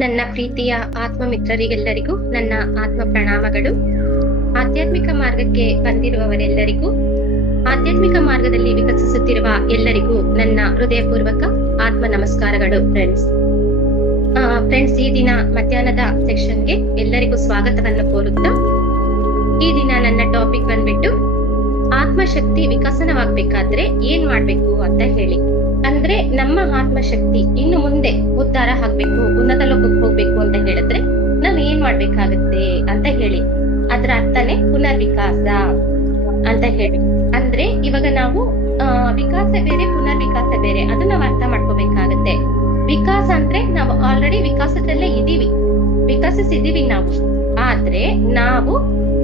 ನನ್ನ ಪ್ರೀತಿಯ ಆತ್ಮಮಿತ್ರರಿಗೆಲ್ಲರಿಗೂ ನನ್ನ ಆತ್ಮ ಪ್ರಣಾಮಗಳು. ಆಧ್ಯಾತ್ಮಿಕ ಮಾರ್ಗಕ್ಕೆ ಬಂದಿರುವವರೆಲ್ಲರಿಗೂ, ಆಧ್ಯಾತ್ಮಿಕ ಮಾರ್ಗದಲ್ಲಿ ವಿಕಸಿಸುತ್ತಿರುವ ಎಲ್ಲರಿಗೂ ನನ್ನ ಹೃದಯಪೂರ್ವಕ ಆತ್ಮ ನಮಸ್ಕಾರಗಳು. ಫ್ರೆಂಡ್ಸ್, ಈ ದಿನ ಮಧ್ಯಾಹ್ನದ ಸೆಕ್ಷನ್ಗೆ ಎಲ್ಲರಿಗೂ ಸ್ವಾಗತವನ್ನು ಕೋರುತ್ತಾ, ಈ ದಿನ ನನ್ನ ಟಾಪಿಕ್ ಬಂದ್ಬಿಟ್ಟು ಆತ್ಮಶಕ್ತಿ ವಿಕಸನವಾಗ್ಬೇಕಾದ್ರೆ ಏನ್ ಮಾಡ್ಬೇಕು ಅಂತ ಹೇಳಿ. ಅಂದ್ರೆ ನಮ್ಮ ಆತ್ಮಶಕ್ತಿ ಇನ್ನು ಮುಂದೆ ಉದ್ಧಾರ ಆಗ್ಬೇಕು, ಉನ್ನತ ಲೋಕಕ್ಕೆ ಹೋಗ್ಬೇಕು ಅಂತ ಹೇಳಿದ್ರೆ ನಾವ್ ಏನ್ ಮಾಡ್ಬೇಕಾಗತ್ತೆ ಅಂತ ಹೇಳಿ. ಅದ್ರ ಅರ್ಥನೇ ಪುನರ್ವಿಕಾಸ ಅಂತ ಹೇಳಿ. ಅಂದ್ರೆ ಇವಾಗ ನಾವು ವಿಕಾಸ ಬೇರೆ, ಪುನರ್ವಿಕಾಸ ಬೇರೆ, ಅದು ನಾವ್ ಅರ್ಥ ಮಾಡ್ಕೋಬೇಕಾಗತ್ತೆ. ವಿಕಾಸ ಅಂದ್ರೆ ನಾವು ಆಲ್ರೆಡಿ ವಿಕಾಸದಲ್ಲೇ ಇದೀವಿ, ವಿಕಸಿಸಿದೀವಿ ನಾವು. ಆದ್ರೆ ನಾವು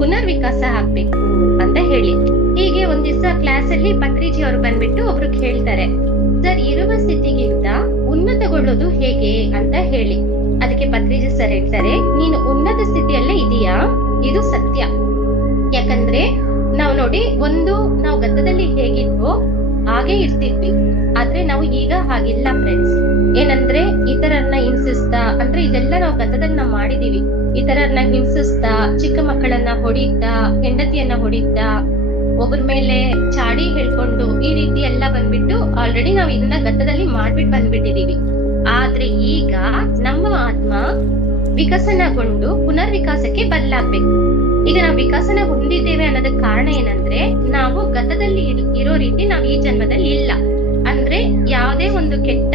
ಪುನರ್ವಿಕಾಸ ಆಗ್ಬೇಕು ಅಂತ ಹೇಳಿ. ಹೀಗೆ ಒಂದ್ ದಿವಸ ಕ್ಲಾಸ್ ಅಲ್ಲಿ ಪತ್ರಿಜಿ ಅವರು ಬಂದ್ಬಿಟ್ಟು ಒಬ್ರು ಹೇಳ್ತಾರೆ, ಸರ್, ಇರುವ ಸ್ಥಿತಿಗಿಂತ ಉನ್ನತಗೊಳ್ಳೋದು ಹೇಗೆ ಅಂತ ಹೇಳಿ. ಅದಕ್ಕೆ ಪತ್ರಿಜಿ ಸರ್ ಹೇಳ್ತಾರೆ, ನೀನು ಉನ್ನತ ಸ್ಥಿತಿಯಲ್ಲೇ ಇದೀಯಾ, ಇದು ಸತ್ಯ. ಯಾಕಂದ್ರೆ ನಾವು ನೋಡಿ, ನಾವು ಗತದಲ್ಲಿ ಹೇಗಿದ್ವೋ ಹಾಗೆ ಇರ್ತಿದ್ವಿ, ಆದ್ರೆ ನಾವು ಈಗ ಹಾಗಿಲ್ಲ ಫ್ರೆಂಡ್ಸ್. ಏನಂದ್ರೆ ಇತರರನ್ನ ಹಿಂಸಿಸ್ತಾ, ಅಂದ್ರೆ ಇದೆಲ್ಲ ನಾವು ಗತದಲ್ಲಿ ನಾವು ಮಾಡಿದೀವಿ. ಇತರರನ್ನ ಹಿಂಸಿಸ್ತಾ, ಚಿಕ್ಕ ಮಕ್ಕಳನ್ನ ಹೊಡಿತಾ, ಹೆಂಡತಿಯನ್ನ ಹೊಡಿತಾ, ಒಬ್ಬರ ಮೇಲೆ ಚಾಡಿ ಹೇಳ್ಕೊಂಡು, ಈ ರೀತಿ ಎಲ್ಲ ಬಂದ್ಬಿಟ್ಟು ಆಲ್ರೆಡಿ ನಾವು ಇದನ್ನ ಗತದಲ್ಲಿ ಮಾಡ್ಬಿಟ್ಟು ಬಂದ್ಬಿಟ್ಟಿದೀವಿ. ಆದ್ರೆ ಈಗ ನಮ್ಮ ಆತ್ಮ ವಿಕಸನಗೊಂಡು ಪುನರ್ವಿಕಾಸಕ್ಕೆ ಬದಲಾಗ್ಬೇಕು. ಈಗ ನಾವು ವಿಕಸನ ಹೊಂದಿದ್ದೇವೆ ಅನ್ನೋದಕ್ಕೆ ಕಾರಣ ಏನಂದ್ರೆ, ನಾವು ಗತದಲ್ಲಿ ಇರೋ ರೀತಿ ನಾವು ಈ ಜನ್ಮದಲ್ಲಿ ಇಲ್ಲ. ಅಂದ್ರೆ ಯಾವುದೇ ಒಂದು ಕೆಟ್ಟ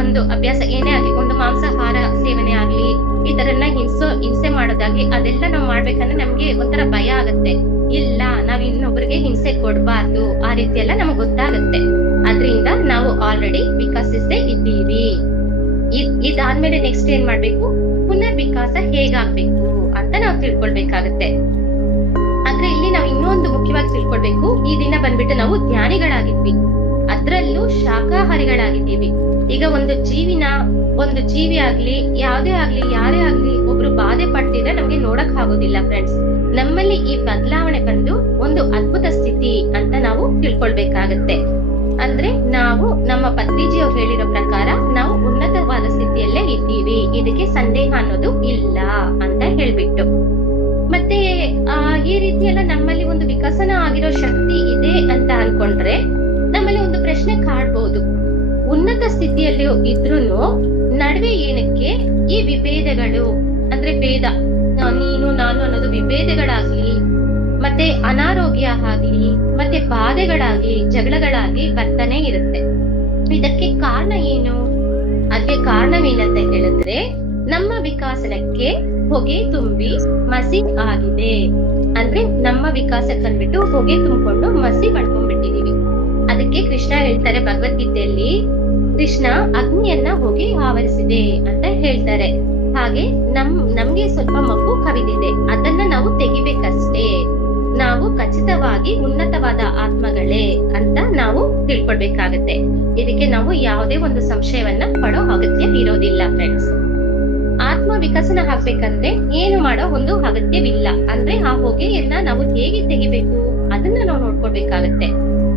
ಒಂದು ಅಭ್ಯಾಸ ಏನೇ ಆಗ್ಲಿ, ಒಂದು ಮಾಂಸಾಹಾರ ಸೇವನೆ ಆಗ್ಲಿ, ಈ ತರನ್ನ ಹಿಂಸೆ ಮಾಡೋದಾಗ್ಲಿ, ಅದೆಲ್ಲ ನಾವು ಮಾಡ್ಬೇಕಂದ್ರೆ ನಮ್ಗೆ ಒಂಥರ ಭಯ ಆಗತ್ತೆ. ಇಲ್ಲ, ನಾವ್ ಇನ್ನೊಬ್ರಿಗೆ ಹಿಂಸೆ ಕೊಡ್ಬಾರ್ದು, ಆ ರೀತಿ ಎಲ್ಲ ನಮಗ್ ಗೊತ್ತಾಗತ್ತೆ. ಅದ್ರಿಂದ ನಾವು ಆಲ್ರೆಡಿ ವಿಕಸಿಸೇ ಇದ್ದೀವಿ. ಇದಾದ್ಮೇಲೆ ನೆಕ್ಸ್ಟ್ ಏನ್ ಮಾಡ್ಬೇಕು, ಪುನರ್ವಿಕಾಸ ಹೇಗಾಗ್ಬೇಕು ಅಂತ ನಾವು ತಿಳ್ಕೊಳ್ಬೇಕಾಗತ್ತೆ. ಆದ್ರೆ ಇಲ್ಲಿ ನಾವು ಇನ್ನೊಂದು ಮುಖ್ಯವಾಗಿ ತಿಳ್ಕೊಳ್ಬೇಕು, ಈ ದಿನ ಬಂದ್ಬಿಟ್ಟು ನಾವು ಧ್ಯಾನಿಗಳಾಗಿದ್ವಿ, ಅದ್ರಲ್ಲೂ ಶಾಕಾಹಾರಿಗಳಾಗಿದ್ದೀವಿ. ಈಗ ಒಂದು ಜೀವಿ ಆಗ್ಲಿ, ಯಾರೇ ಆಗ್ಲಿ ಒಬ್ರು ಬಾಧೆ ಪಡ್ತಿದ್ರೆ ನಮ್ಗೆ ನೋಡಕ್ ಆಗೋದಿಲ್ಲ ಫ್ರೆಂಡ್ಸ್. ನಮ್ಮಲ್ಲಿ ಈ ಬದಲಾವಣೆ ಬಂದು ಒಂದು ಅದ್ಭುತ ಸ್ಥಿತಿ ಅಂತ ನಾವು ತಿಳ್ಕೊಳ್ಬೇಕಾಗತ್ತೆ. ಅಂದ್ರೆ ನಾವು ನಮ್ಮ ಪತ್ರಿಜಿ ಅವ್ರು ಹೇಳಿರೋ ಪ್ರಕಾರ ನಾವು ಉನ್ನತವಾದ ಸ್ಥಿತಿಯಲ್ಲೇ ಇದ್ದೀವಿ, ಇದಕ್ಕೆ ಸಂದೇಹ ಅನ್ನೋದು ಇಲ್ಲ ಅಂತ ಹೇಳ್ಬಿಟ್ಟು. ಮತ್ತೆ ಈ ರೀತಿ ಎಲ್ಲ ನಮ್ಮಲ್ಲಿ ಒಂದು ವಿಕಸನ ಆಗಿರೋ ಶಕ್ತಿ ಇದೆ ಅಂತ ಅನ್ಕೊಂಡ್ರೆ ನಮ್ಮಲ್ಲಿ ಒಂದು ಪ್ರಶ್ನೆ ಕಾಡ್ಬೋದು, ಉನ್ನತ ಸ್ಥಿತಿಯಲ್ಲಿ ಇದ್ರೂನು ನಡುವೆ ಏನಕ್ಕೆ ಈ ವಿಭೇದಗಳು, ಅಂದ್ರೆ ಭೇದ, ನೀನು ನಾನು ಅನ್ನೋದು ವಿಭೇದಗಳಾಗ್ಲಿ, ಮತ್ತೆ ಅನಾರೋಗ್ಯ ಆಗ್ಲಿ, ಮತ್ತೆ ಬಾಧೆಗಳಾಗ್ಲಿ, ಜಗಳಗಳಾಗ್ಲಿ ಬರ್ತಾನೆ ಇರುತ್ತೆ. ಇದಕ್ಕೆ ಕಾರಣ ಏನು? ಅದಕ್ಕೆ ಕಾರಣವೇನಂತ ಹೇಳಿದ್ರೆ, ನಮ್ಮ ವಿಕಾಸನಕ್ಕೆ ಹೊಗೆ ತುಂಬಿ ಮಸಿ ಆಗಿದೆ. ಅಂದ್ರೆ ನಮ್ಮ ವಿಕಾಸಕ್ಕೆ ಬಂದ್ಬಿಟ್ಟು ಹೊಗೆ ತುಂಬಿಕೊಂಡು ಮಸಿ ಮಾಡ್ಕೊಂಡ್ಬಿಟ್ಟಿದೀವಿ. ಅದಕ್ಕೆ ಕೃಷ್ಣ ಹೇಳ್ತಾರೆ ಭಗವದ್ಗೀತೆಯಲ್ಲಿ, ಕೃಷ್ಣ ಅಗ್ನಿಯನ್ನ ಹೊಗೆ ಆವರಿಸಿದೆ ಅಂತ ಹೇಳ್ತಾರೆ. ಹಾಗೆ ನಮ್ಗೆ ಸ್ವಲ್ಪ ಮಬ್ಬು ಕವಿದಿದೆ, ಅದನ್ನ ನಾವು ತೆಗಿಬೇಕಷ್ಟೇ. ನಾವು ಖಚಿತವಾಗಿ ಉನ್ನತವಾದ ಆತ್ಮಗಳೇ ಅಂತ ನಾವು ತಿಳ್ಕೊಳ್ಬೇಕಾಗತ್ತೆ. ಇದಕ್ಕೆ ನಾವು ಯಾವುದೇ ಒಂದು ಸಂಶಯವನ್ನ ಪಡೋ ಅಗತ್ಯ ಇರೋದಿಲ್ಲ ಫ್ರೆಂಡ್ಸ್. ಆತ್ಮ ವಿಕಸನ ಆಗ್ಬೇಕಂದ್ರೆ ಏನು ಮಾಡೋ ಒಂದು ಅಗತ್ಯವಿಲ್ಲ. ಅಂದ್ರೆ ಆ ಹೊಗೆಯನ್ನ ನಾವು ಹೇಗೆ ತೆಗಿಬೇಕು ಅದನ್ನ ನಾವು ನೋಡ್ಕೊಳ್ಬೇಕಾಗತ್ತೆ.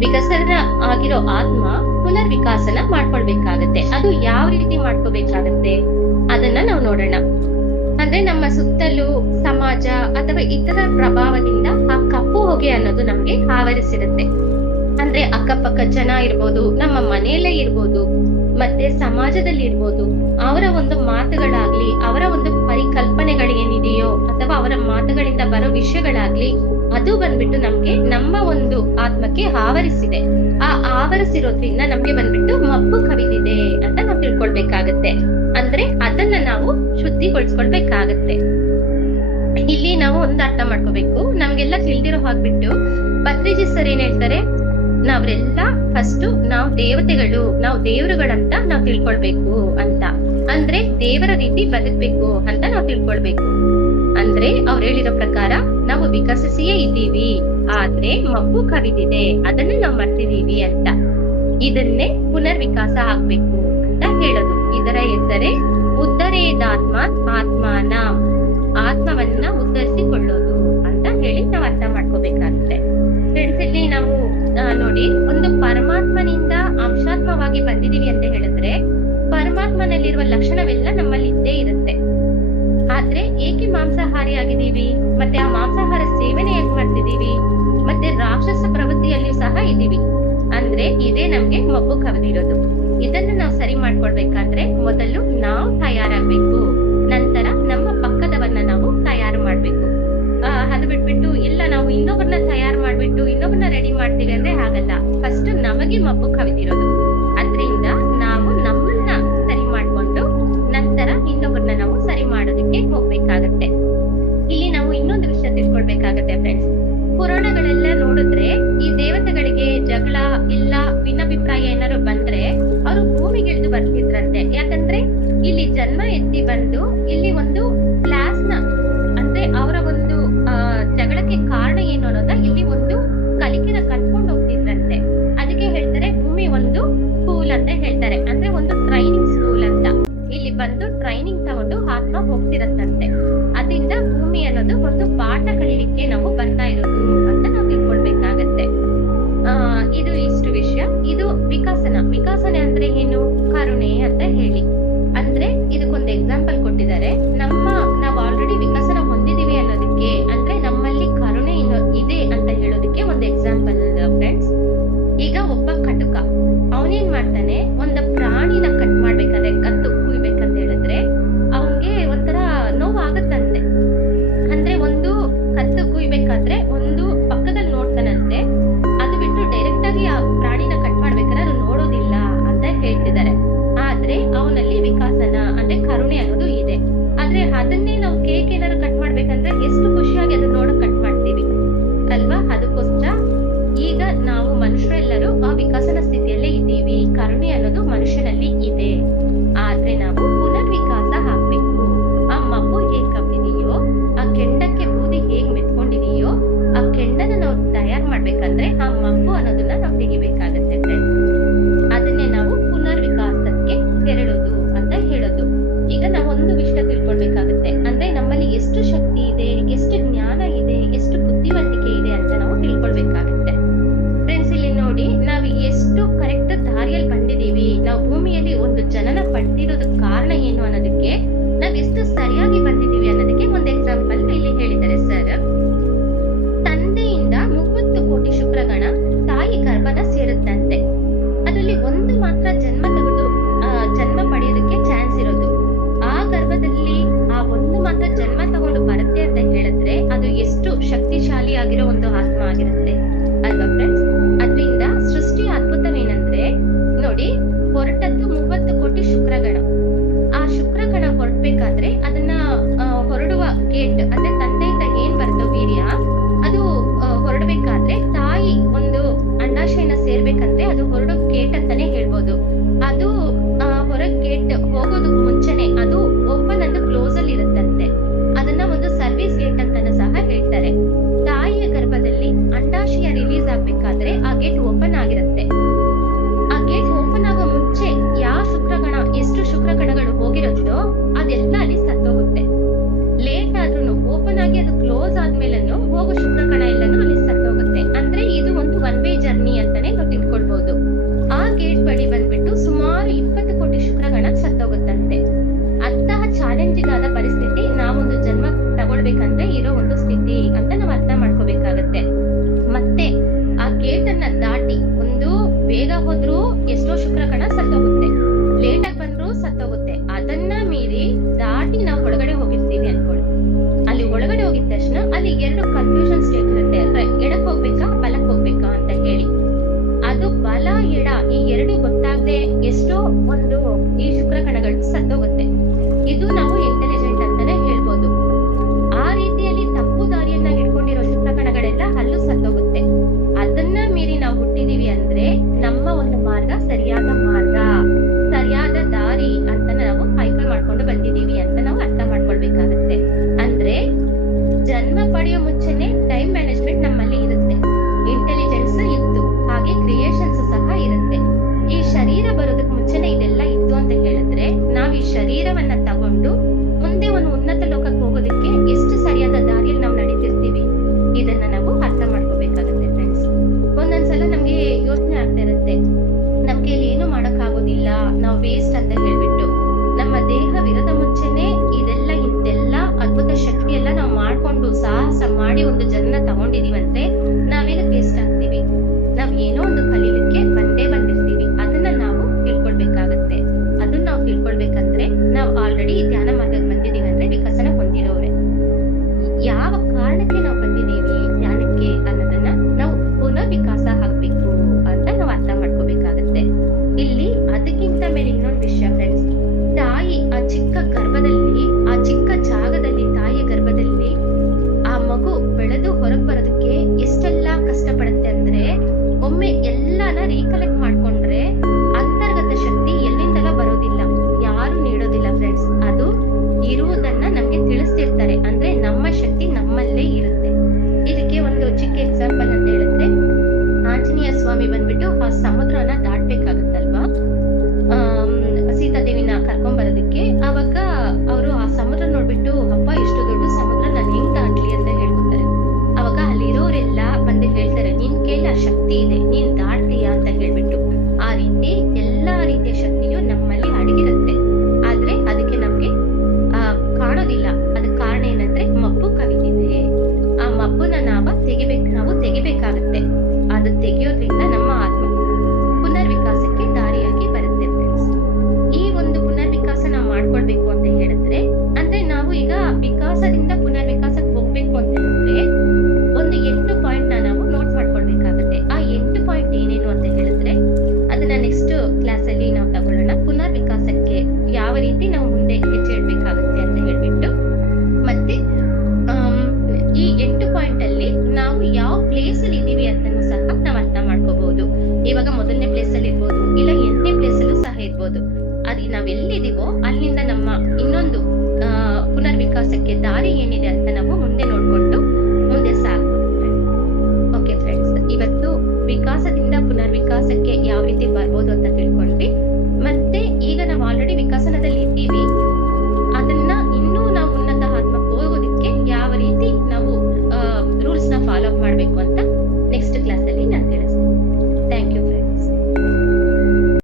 ವಿಕಸನ ಆಗಿರೋ ಆತ್ಮ ಪುನರ್ವಿಕಾಸನ ಮಾಡ್ಕೊಳ್ಬೇಕಾಗತ್ತೆ. ಅದು ಯಾವ ರೀತಿ ಮಾಡ್ಕೋಬೇಕಾಗತ್ತೆ ಅದನ್ನ ನಾವು ನೋಡೋಣ. ಅಂದ್ರೆ ನಮ್ಮ ಸುತ್ತಲೂ ಸಮಾಜ ಅಥವಾ ಇತರ ಪ್ರಭಾವದಿಂದ ಆ ಕಪ್ಪು ಹೊಗೆ ಅನ್ನೋದು ನಮ್ಗೆ ಆವರಿಸಿರುತ್ತೆ. ಅಂದ್ರೆ ಅಕ್ಕಪಕ್ಕ ಜನ ಇರ್ಬೋದು, ನಮ್ಮ ಮನೆಯಲ್ಲೇ ಇರ್ಬೋದು, ಮತ್ತೆ ಸಮಾಜದಲ್ಲಿ ಇರ್ಬೋದು, ಅವರ ಒಂದು ಮಾತುಗಳಾಗ್ಲಿ, ಅವರ ಒಂದು ಪರಿಕಲ್ಪನೆಗಳೇನಿದೆಯೋ ಅಥವಾ ಅವರ ಮಾತುಗಳಿಂದ ಬರೋ ವಿಷಯಗಳಾಗ್ಲಿ, ಅದು ಬಂದ್ಬಿಟ್ಟು ನಮ್ಗೆ ನಮ್ಮ ಒಂದು ಆತ್ಮಕ್ಕೆ ಆವರಿಸಿದೆ. ಆ ಆವರಿಸಿರೋದ್ರಿಂದ ನಮ್ಗೆ ಬಂದ್ಬಿಟ್ಟು ಮಬ್ಬು ಕವಿದಿದೆ ಅಂತ ನಾವು ತಿಳ್ಕೊಳ್ಬೇಕಾಗತ್ತೆ. ಅಂದ್ರೆ ಅದನ್ನ ನಾವು ಶುದ್ಧಿಗೊಳಿಸ್ಕೊಳ್ಬೇಕಾಗತ್ತೆ. ಇಲ್ಲಿ ನಾವು ಒಂದು ಅರ್ಥ ಮಾಡ್ಕೋಬೇಕು, ನಮ್ಗೆಲ್ಲ ತಿಳಿದಿರೋ ಹಾಗ್ಬಿಟ್ಟು ಪತ್ರಿಜಿ ಸರ್ ಏನ್ ಹೇಳ್ತಾರೆ, ನಾವ್ರೆಲ್ಲ ಫಸ್ಟ್ ನಾವು ದೇವತೆಗಳು, ನಾವು ದೇವರುಗಳಂತ ನಾವು ತಿಳ್ಕೊಳ್ಬೇಕು ಅಂತ. ಅಂದ್ರೆ ದೇವರ ರೀತಿ ಬದುಕ್ಬೇಕು ಅಂತ ನಾವು ತಿಳ್ಕೊಳ್ಬೇಕು. ಅಂದ್ರೆ ಅವ್ರು ಹೇಳಿರೋ ಪ್ರಕಾರ ನಾವು ವಿಕಸಿಸಿಯೇ ಇದ್ದೀವಿ, ಆದ್ರೆ ಮಬ್ಬು ಕವಿದಿದೆ, ಅದನ್ನ ನಾವು ಮರ್ತಿದೀವಿ ಅಂತ. ಇದನ್ನೇ ಪುನರ್ವಿಕಾಸ ಆಗ್ಬೇಕು ಅಂತ ಹೇಳೋದು. ಇದರ ಹೆಸರೇ ಉದ್ಧರೇದಾತ್ಮ ಆತ್ಮಾನ, ಆತ್ಮವನ್ನ ಉದ್ಧರಿಸಿಕೊಳ್ಳೋದು ಅಂತ ಹೇಳಿ ನಾವು ಅರ್ಥ ಮಾಡ್ಕೋಬೇಕಾಗುತ್ತೆ. ಫ್ರೆಂಡ್ಸ್, ಇಲ್ಲಿ ನಾವು ನೋಡಿ, ಒಂದು ಪರಮಾತ್ಮನಿಂದ ಅಂಶಾತ್ಮವಾಗಿ ಬಂದಿದೀವಿ ಅಂತ ಹೇಳಿದ್ರೆ, ಪರಮಾತ್ಮನಲ್ಲಿ ಇರುವ ಲಕ್ಷಣವೆಲ್ಲ ನಮ್ಮಲ್ಲಿ ಇದ್ದೇ ಇರುತ್ತೆ. ಆದ್ರೆ ಏಕೆ ಮಾಂಸಾಹಾರಿ ಆಗಿದ್ದೀವಿ, ಮತ್ತೆ ಆ ಮಾಂಸಾಹಾರ ಸೇವನೆ ಯಾಕೆ ಮಾಡ್ತಿದೀವಿ, ಮತ್ತೆ ರಾಕ್ಷಸ ಪ್ರವೃತ್ತಿಯಲ್ಲಿಯೂ ಸಹ ಇದೀವಿ ಅಂದ್ರೆ ಇದೇ ನಮ್ಗೆ ಮಬ್ಬು ಕವಿದಿರೋದು. ಇದನ್ನ ನಾವು ಸರಿ ಮಾಡ್ಕೊಳ್ಬೇಕಾದ್ರೆ ಮೊದಲು ನಾವು ತಯಾರಾಗ್ಬೇಕು, ನಂತರ ನಮ್ಮ ಪಕ್ಕದವನ್ನ ನಾವು ತಯಾರು ಮಾಡ್ಬೇಕು. ಅದು ಬಿಟ್ಬಿಟ್ಟು ಇಲ್ಲ ನಾವು ಇನ್ನೊಬ್ಬರನ್ನ ತಯಾರು ಮಾಡ್ಬಿಟ್ಟು ಇನ್ನೊಬ್ಬರನ್ನ ರೆಡಿ ಮಾಡ್ತೀವಿ ಅಂದ್ರೆ ಹಾಗಲ್ಲ. ಫಸ್ಟ್ ನಮಗೆ ಮಬ್ಬು ಕವಿದಿರೋದು, ಅದ್ರಿಂದ ನಾವು ನಮ್ಮನ್ನ ಸರಿ ಮಾಡ್ಕೊಂಡು ನಂತರ ಇನ್ನೊಬ್ಬರನ್ನ ನಾವು ಸರಿ ಮಾಡೋದಕ್ಕೆ ಹೋಗ್ಬೇಕಾಗತ್ತೆ. ಇಲ್ಲಿ ನಾವು ಇನ್ನೊಂದು ವಿಷಯ ತಿಳ್ಕೊಳ್ಬೇಕಾಗತ್ತೆ ಫ್ರೆಂಡ್ಸ್. ಪುರಾಣಗಳೆಲ್ಲ ನೋಡಿದ್ರೆ ಈ ದೇವತೆಗಳಿಗೆ ಜಗಳ ಇಲ್ಲ ಭಿನ್ನಾಭಿಪ್ರಾಯ ಏನಾದ್ರು ಬಂದ್ರೆ ಅವರು ಭೂಮಿಗೆ ಇಳಿದು ಬರ್ತಿದ್ರಂತೆ. ಯಾಕಂದ್ರೆ ಇಲ್ಲಿ ಜನ್ಮ ಎತ್ತಿ ಬಂದು ಇಲ್ಲಿ ಒಂದು ಕ್ಲಾಸ್ ನ ಅಂದ್ರೆ ಅವರ ಒಂದು ಜಗಳಕ್ಕೆ ಕಾರಣ ಏನು ಅನ್ನೋದ ಇಲ್ಲಿ ಒಂದು ಕಲಿಕೆನ ಕಲ್ಕೊಂಡು ಹೋಗ್ತಿದ್ರಂತೆ. ಅದಕ್ಕೆ ಹೇಳ್ತಾರೆ ಭೂಮಿ ಒಂದು ಸ್ಕೂಲ್ ಅಂತ ಹೇಳ್ತಾರೆ, ಅಂದ್ರೆ ಒಂದು ಟ್ರೈನಿಂಗ್ ಸ್ಕೂಲ್ ಅಂತ. ಇಲ್ಲಿ ಬಂದು ಟ್ರೈನಿಂಗ್ ತಗೊಂಡು ಆತ್ಮ ಹೋಗ್ತಿರತ್ತಂತೆ. ಅದರಿಂದ ಭೂಮಿ ಅನ್ನೋದು ಒಂದು ಪಾಠ ಕಲಿಲಿಕ್ಕೆ ನಾವು ಬರ್ತಾ ಇರೋದು ಅಂತ ನಾವು ತಿಳ್ಕೊಳ್ಬೇಕಾಗತ್ತೆ. ಇದು ಇಷ್ಟು ವಿಷಯ. ಇದು ವಿಕಾಸನ ಅಂದ್ರೆ ಏನು, ಕರುಣೆ ಅಂತ ಹೇಳಿ. ಅಂದ್ರೆ ಇದಕ್ಕೊಂದು ಎಕ್ಸಾಂಪಲ್ ಕೊಟ್ಟಿದ್ದಾರೆ. ನಾವು ಆಲ್ರೆಡಿ ವಿಕಸನ ಹೊಂದಿದೀವಿ ಅನ್ನೋದಕ್ಕೆ, ಅಂದ್ರೆ ನಮ್ಮಲ್ಲಿ ಕರುಣೆ ಇದೆ ಅಂತ ಹೇಳೋದಕ್ಕೆ ಒಂದು ಎಕ್ಸಾಂಪಲ್ ಫ್ರೆಂಡ್ಸ್. ಈಗ ಒಬ್ಬ ಕಟುಕ ಅವನೇನ್ ಮಾಡ್ತಾನೆ, ಒಂದು ಪ್ರಾಣಿನ ಕಟ್ ಮಾಡ್ಬೇಕಾದ್ರೆ, ಕತ್ತು ಕುಯ್ಬೇಕಂತ ಹೇಳಿದ್ರೆ ಅವನ್ಗೆ ಒಂಥರ ನೋವು ಆಗತ್ತಂತೆ. ಅಂದ್ರೆ ಒಂದು ಕತ್ತು ಕುಯ್ಬೇಕಾದ್ರೆ ಒಂದು ಪಕ್ಕದಲ್ಲಿ ನೋಡ್ತಾನಂತೆ, ಅದು ಬಿಟ್ಟು ಡೈರೆಕ್ಟ್ ಆಗಿ ಆ ಪ್ರಾಣಿನ ಕಟ್ ಮಾಡ್ಬೇಕಾದ್ರೆ ಅದು ನೋಡೋದಿಲ್ಲ ಅಂತ ಹೇಳ್ತಿದ್ದಾರೆ. ಆದ್ರೆ ಅವನಲ್ಲಿ ವಿಕಾಸನ ಅಂದ್ರೆ ಕರುಣೆ ಅನ್ನೋದು ಇದೆ. ಆದ್ರೆ ಅದನ್ನೇ ನಾವು ಕೇಕ್ ಏನಾದ್ರು ಕಟ್ ಮಾಡ್ಬೇಕಂದ್ರೆ ಎಷ್ಟು ಖುಷಿಯಾಗಿ ಅದನ್ನ ನೋಡಕ್ ಕಟ್ ಮಾಡ್ತೀವಿ ಅಲ್ವಾ. ಅದಕ್ಕೋಸ್ಕರ ಈಗ ನಾವು ಮನುಷ್ಯರೆಲ್ಲರೂ ಆ ವಿಕಸನ ಸ್ಥಿತಿಯಲ್ಲೇ ಇದ್ದೀವಿ. ಕರುಣೆ ಅನ್ನೋದು ಮನುಷ್ಯನಲ್ಲಿ ಇದೆ. ಆದ್ರೆ ನಾವು ಪುನರ್ವಿಕಾಸ ಆಗ್ಬೇಕು. ಆ ಮಬ್ಬು ಹೇಗ್ ಕಬ್ಬಿದೆಯೋ, ಆ ಕೆಂಡಕ್ಕೆ ಬೂದಿ ಹೇಗ್ ಮೆತ್ಕೊಂಡಿದೆಯೋ, ಆ ಕೆಂಡನ ನಾವು ತಯಾರು ಮಾಡ್ಬೇಕಂದ್ರೆ ಆ ಮಬ್ಬು ಅನ್ನೋದನ್ನ ನಾವು ತೆಗಿಬೇಕಾಗತ್ತೆ ಫ್ರೆಂಡ್ಸ್. ಅದನ್ನೇ ನಾವು ಪುನರ್ವಿಕಾಸಕ್ಕೆ ತೆರಳೋದು ಅಂತ ಹೇಳೋದು. ಈಗ ನಾವು ಒಂದು ವಿಷಯ ತಿಳ್ಕೊಳ್ಬೇಕಾಗತ್ತೆ, ಅಂದ್ರೆ ನಮ್ಮಲ್ಲಿ ಎಷ್ಟು ಶಕ್ತಿ ಇದೆ, ಎಷ್ಟು ಜ್ಞಾನ ಇದೆ, ಎಷ್ಟು ಬುದ್ಧಿವಂತಿಕೆ ಇದೆ ಅಂತ ನಾವು ತಿಳ್ಕೊಳ್ಬೇಕಾಗತ್ತೆ ಫ್ರೆಂಡ್ಸ್. ಇಲ್ಲಿ ನೋಡಿ, ನಾವು ಎಷ್ಟು ಕರೆಕ್ಟ್ ದಾರಿಯಲ್ಲಿ ಬಂದಿದೀವಿ, ನಾವು ಭೂಮಿಯಲ್ಲಿ ಒಂದು ಜನನ ಪಡೆದಿರೋದಕ್ಕೆ ಕಾರಣ ಏನು ಅನ್ನೋದಕ್ಕೆ, ನಾವ್ ಎಷ್ಟು ಸರಿಯಾಗಿ ಬಂದಿದೀವಿ ಅನ್ನೋದಕ್ಕೆ ಒಂದು ಎಕ್ಸಾಂಪಲ್ ಇಲ್ಲಿ ಹೇಳಿದ್ದಾರೆ ಸರ್. ತಂದೆಯಿಂದ 30 ಕೋಟಿ ಶುಕ್ರಗಣ ತಾಯಿ ಗರ್ಭನ ಸೇರುತ್ತಂತೆ. ಅದರಲ್ಲಿ ಒಂದು ಮಾತ್ರ ಜನ್ಮ ಪಡೆಯೋದಕ್ಕೆ ಚಾನ್ಸ್ ಇರೋದು. ಆ ಗರ್ಭದಲ್ಲಿ ಆ ಒಂದು ಮಾತ್ರ ಜನ್ಮ ತಗೊಂಡು ಬರುತ್ತೆ ಅಂತ ಹೇಳಿದ್ರೆ ಅದು ಎಷ್ಟು ಶಕ್ತಿಶಾಲಿ ಆಗಿರೋ ಒಂದು ಆತ್ಮ ಆಗಿರುತ್ತೆ ಅಲ್ವಾ ಫ್ರೆಂಡ್ಸ್. ಅದರಿಂದ ಸೃಷ್ಟಿ ಅದ್ಭುತವೇನಂದ್ರೆ ನೋಡಿ, ಹೊರಟದ್ದು 30 ಕೋಟಿ ಶುಕ್ರಗಣ. ಆ ಶುಕ್ರಗಣ ಹೊರಡ್ಬೇಕಾದ್ರೆ ಅದನ್ನ ಹೊರಡುವ ಗೇಟ್ ಅಂದ್ರೆ ತಂದೆಯಿಂದ ಏನ್ ಬರ್ತೋ ವೀರ್ಯ, ಅದು ಹೊರಡ್ಬೇಕಾದ್ರೆ ತಾಯಿ ಒಂದು ಅಂಡಾಶಯನ ಸೇರ್ಬೇಕಂದ್ರೆ ಅದು ಹೊರಡೋ ಗೇಟ್ ಅಂತಾನೆ ಹೇಳ್ಬೋದು. ಅದು ಹೊರಗ್ ಗೇಟ್ ಹೋಗೋದಕ್ ಮುಂಚೆನೆ ಅದು ಓಪನ್ ಅಂಡ್ ಕ್ಲೋಸ್ ಅಲ್ಲಿ ಇರುತ್ತಂತೆ. ಅದನ್ನ ಒಂದು ಸರ್ವಿಸ್ ಗೇಟ್ ಅಂತಾನು ಸಹ ಹೇಳ್ತಾರೆ. ತಾಯಿಯ ಗರ್ಭದಲ್ಲಿ ಅಂಡಾಶಯ ರಿಲೀಸ್ ಆಗ್ಬೇಕಾದ್ರೆ ಆ ಗೇಟ್ ಓಪನ್ ಆಗಿರುತ್ತೆ. ಆ ಗೇಟ್ ಓಪನ್ ಆಗೋ ಮುಂಚೆ ಯಾವ ಶುಕ್ರಗಣ ಎಷ್ಟು ಶುಕ್ರಗಣಗಳು ಹೋಗಿರುತ್ತೋ ಅದೆಲ್ಲ ಅಲ್ಲಿ ಸತ್ತೋಗುತ್ತೆ. ಲೇಟ್ ಆದ್ರೂ ಓಪನ್ ಆಗಿ ಅದು ಕ್ಲೋಸ್ ಆದ್ಮೇಲೂ ಹೋಗೋ ಶುಕ್ರಗಣ ಎಲ್ಲಾನು ಅಲ್ಲಿ ಸತ್ತೋಗುತ್ತೆ. ಅಂದ್ರೆ ಇದು ಒಂದು ಒನ್ ವೇ ಜರ್ನಿ ಅಂತಾನೆ ನಾವು ತಿಳ್ಕೊಳ್ಬಹುದು. ಆ ಗೇಟ್ ಬಳಿ ಬಂದ್ಬಿಟ್ಟು ಸುಮಾರು 20 ಕೋಟಿ ಶುಕ್ರಗಣ ಸತ್ತೋಗುತ್ತಂತೆ. ಅಂತಹ ಚಾಲೆಂಜಿಂಗ್ ಆದ ಪರಿಸ್ಥಿತಿ ನಾವೊಂದು ಜನ್ಮ ತಗೊಳ್ಬೇಕಂದ್ರೆ ಇರೋ ಒಂದು ಸ್ಥಿತಿ ಅಂತ ನಾವು ಅರ್ಥ ಮಾಡ್ಕೋಬೇಕಾಗತ್ತೆ. ಮತ್ತೆ ಆ ಗೇಟ್ ಅನ್ನ ದಾಟಿ ಒಂದು ಬೇಗ ಹೋದ್ರೂ ಎಷ್ಟೋ ಶುಕ್ರಗಣ ಸತ್ತೋಗುತ್ತೆ, ಲೇಟ್ ಆಗಿ ಬಂದ್ರು ಸತ್ತೋಗುತ್ತೆ. ಅದನ್ನ ಮೀರಿ ದಾಟಿ ನಾವು ಒಳಗಡೆ ಹೋಗಿರ್ತೀವಿ ಅನ್ಕೊಳ್ಳಿ. ಅಲ್ಲಿ ಒಳಗಡೆ ಹೋಗಿದ ತಕ್ಷಣ ಅಲ್ಲಿ 2 ಕನ್ಫ್ಯೂಷನ್ ಸ್ಟೇಟ್ ಇರುತ್ತೆ. ಎಡಕ್ ಹೋಗ್ಬೇಕಾ ಬಲಕ್ ಹೋಗ್ಬೇಕಾ ಅಂತ ಹೇಳಿ. ಅದು ಬಲ ಎಡ ಈ 2 ಗೊತ್ತಾಗದೆ ಎಷ್ಟೋ ಒಂದು ಈ ಶುಕ್ರಕಣಗಳು ಸತ್ತೋಗುತ್ತೆ. ಇದು ನಾವು ಇಂಟೆಲಿಜೆಂಟ್ ಅಂತಾನೆ ಹೇಳ್ಬೋದು. ಆ ರೀತಿಯಲ್ಲಿ ತಪ್ಪು ದಾರಿಯನ್ನ ಹಿಡ್ಕೊಂಡಿರೋ ಶುಕ್ರಕಣಗಳೆಲ್ಲ ಅಲ್ಲೂ ಸತ್ತೋಗುತ್ತೆ. ಅದನ್ನ ಮೀರಿ ನಾವು ಹುಟ್ಟಿದೀವಿ ಅಂದ್ರೆ ನಮ್ಮ ಒಂದು ಮಾರ್ಗ ಸರಿಯಾದ ದಾರಿ ಅಂತ ನಾವು ಆಯ್ಕೆ ಮಾಡ್ಕೊಂಡು ಬಂದಿದೀವಿ ಅಂತ ನಾವು ಅರ್ಥ ಒಂದು ಜನ್ಮ ತಗೊಂಡಿದೀವಂದ್ರೆ ನಾವೇನಕ್ಕೆ ವೇಸ್ಟ್ ಆಗ್ತೀವಿ? ನಾವ್ ಏನೋ ಒಂದು ಕಲೀಲಿಕ್ಕೆ ಬಂದಿರ್ತೀವಿ. ಅದನ್ನ ನಾವು ತಿಳ್ಕೊಳ್ಬೇಕಾಗತ್ತೆ. ಅದನ್ನ ನಾವು ತಿಳ್ಕೊಳ್ಬೇಕಂದ್ರೆ ನಾವು ಆಲ್ರೆಡಿ ಧ್ಯಾನ ಮಾರ್ಗಕ್ಕೆ ಬಂದಿದೀವಿ ಅಂದ್ರೆ ವಿಕಸನ ಹೊಂದಿರೋರೆ. ಯಾವ ಕಾರಣಕ್ಕೆ ನಾವು ಬಂದಿದ್ದೀವಿ ಧ್ಯಾನಕ್ಕೆ ಅನ್ನೋದನ್ನ ನಾವು ಪುನರ್ ವಿಕಾಸ ಆಗ್ಬೇಕು ಅಂತ ನಾವು ಅರ್ಥ ಮಾಡ್ಕೋಬೇಕಾಗತ್ತೆ. ಇಲ್ಲಿ ಅದಕ್ಕಿಂತ ಮೇಲೆ ಇನ್ನೊಂದು ವಿಷಯ ಫ್ರೆಂಡ್ಸ್, ತಾಯಿ ಆ ಚಿಕ್ಕ ಗರ್ಭದಲ್ಲಿ, ಆ ಚಿಕ್ಕ ಜಾಗದಲ್ಲಿ, ತಾಯಿಯ ಗರ್ಭದಲ್ಲಿ ಆ ಮಗು ಬೆಳೆದು ಹೊರಗ್ ಬರೋದಕ್ಕೆ ಎಷ್ಟೆಲ್ಲಾ ಕಷ್ಟ ಪಡುತ್ತೆ ಅಂದ್ರೆ, ಒಮ್ಮೆ ಎಲ್ಲಾನ ರೀಕಲೆಕ್ಟ್ ಮಾಡ್ಕೊಂಡ್ರೆ ಅಂತರ್ಗತ ಶಕ್ತಿ ಎಲ್ಲಿಂದಲೂ ಬರೋದಿಲ್ಲ, ಯಾರು ನೀಡೋದಿಲ್ಲ ಫ್ರೆಂಡ್ಸ್. ಅದು ಇರುವುದನ್ನ ನಮ್ಗೆ ತಿಳಿಸ್ತಿರ್ತಾರೆ. ಅಂದ್ರೆ ನಮ್ಮ ಶಕ್ತಿ ನಮ್ಮಲ್ಲೇ ಇರುತ್ತೆ. ಇದಕ್ಕೆ ಒಂದು ಚಿಕ್ಕ ಎಕ್ಸಾಂಪಲ್ ಅಂತ ಹೇಳಿದ್ರೆ, ಆಂಜನೇಯ ಸ್ವಾಮಿ ಬಂದ್ಬಿಟ್ಟು ಆ ಸಮುದ್ರನ ದಾಟ್ಬೇಕಾಗತ್ತಲ್ವಾ, ಸೀತಾದೇವಿನ ಕರ್ಕೊಂಡ್ ಬರೋದಕ್ಕೆ. ಅವಾಗ ಅವರು ಆ ಸಮುದ್ರ ನೋಡ್ಬಿಟ್ಟು, ಅಪ್ಪ ಇಷ್ಟು ದೊಡ್ಡ ಸಮುದ್ರ ನಾನು ಹೆಂಗ್ ದಾಟ್ಲಿ ಅಂತ ಹೇಳ್ಕೊತಾರೆ. ಅವಾಗ ಅಲ್ಲಿರೋರೆಲ್ಲ ಬಂದು ಹೇಳ್ತಾರೆ, ನಿನ್ ಕೈಲಿ ಆ ಶಕ್ತಿ ಇದೆ, ನೀನ್ ದಾಟ್ತೀಯಾ ಅಂತ ಹೇಳ್ಬಿಟ್ಟು. ಆ ರೀತಿ ಎಲ್ಲಾ ರೀತಿಯ ಶಕ್ತಿಯು ನಮ್ಮಲ್ಲಿ ಅಡಗಿರುತ್ತೆ. ಆದ್ರೆ ಅದಕ್ಕೆ ನಮ್ಗೆ ಕಾಣೋದಿಲ್ಲ. ಅದಕ್ಕೆ ಕಾರಣ ಏನಂದ್ರೆ ಮಬ್ಬು ಕವಿದಿದೆ. ಆ ಮಬ್ಬುನ ನಾವು ತೆಗಿಬೇಕಾಗತ್ತೆ. ಅದು ತೆಗೆಯೋದ್ರಿಂದ ನಮ್ಮ ಆತ್ಮ ಪುನರ್ವಿಕಾಸಕ್ಕೆ ದಾರಿಯಾಗಿ ಬರುತ್ತೆ ಫ್ರೆಂಡ್ಸ್. ಈ ಒಂದು ಪುನರ್ವಿಕಾಸ ನಾವು ಮಾಡ್ಕೊಳ್ಬೇಕು ಅಂತ ಹೇಳಿದ್ರೆ, ಅಂದ್ರೆ ನಾವು ಈಗ ವಿಕಾಸದಿಂದ ಪುನರ್ವಿಕಾಸಕ್ಕೆ ಹೋಗ್ಬೇಕು ಅಂತ ಹೇಳಿದ್ರೆ ಒಂದು 8 ಪಾಯಿಂಟ್ ನಾವು ನೋಟ್ ಮಾಡ್ಕೊಳ್ಬೇಕಾಗತ್ತೆ. ಆ 8 ಪಾಯಿಂಟ್ ಏನೇನು ಅಂತ ಹೇಳಿದ್ರೆ ಅದನ್ನ ನೆಕ್ಸ್ಟ್ ಕ್ಲಾಸ್ ಅಲ್ಲಿ ನಾವು ತಗೊಳ್ಳೋಣ. ಪುನರ್ವಿಕಾಸಕ್ಕೆ ಯಾವ ರೀತಿ ನಾವು ಮುಂದೆ ಹೆಜ್ಜೆ ಇಡ್ಬೇಕಾಗುತ್ತೆ